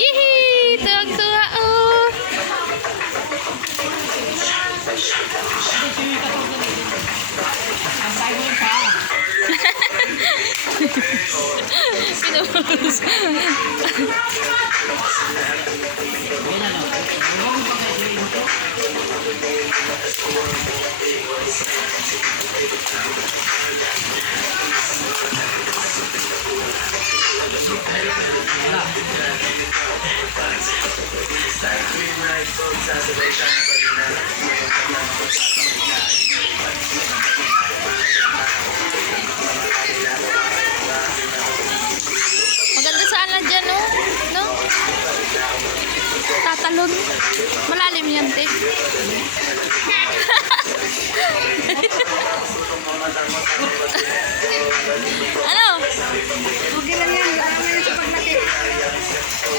Yehey! Tuwag-tuwa, oh! Pinubos. Maganda sana dyan, no? No? Tatalon. Malalim yan, te. Ano? Okay lang yan.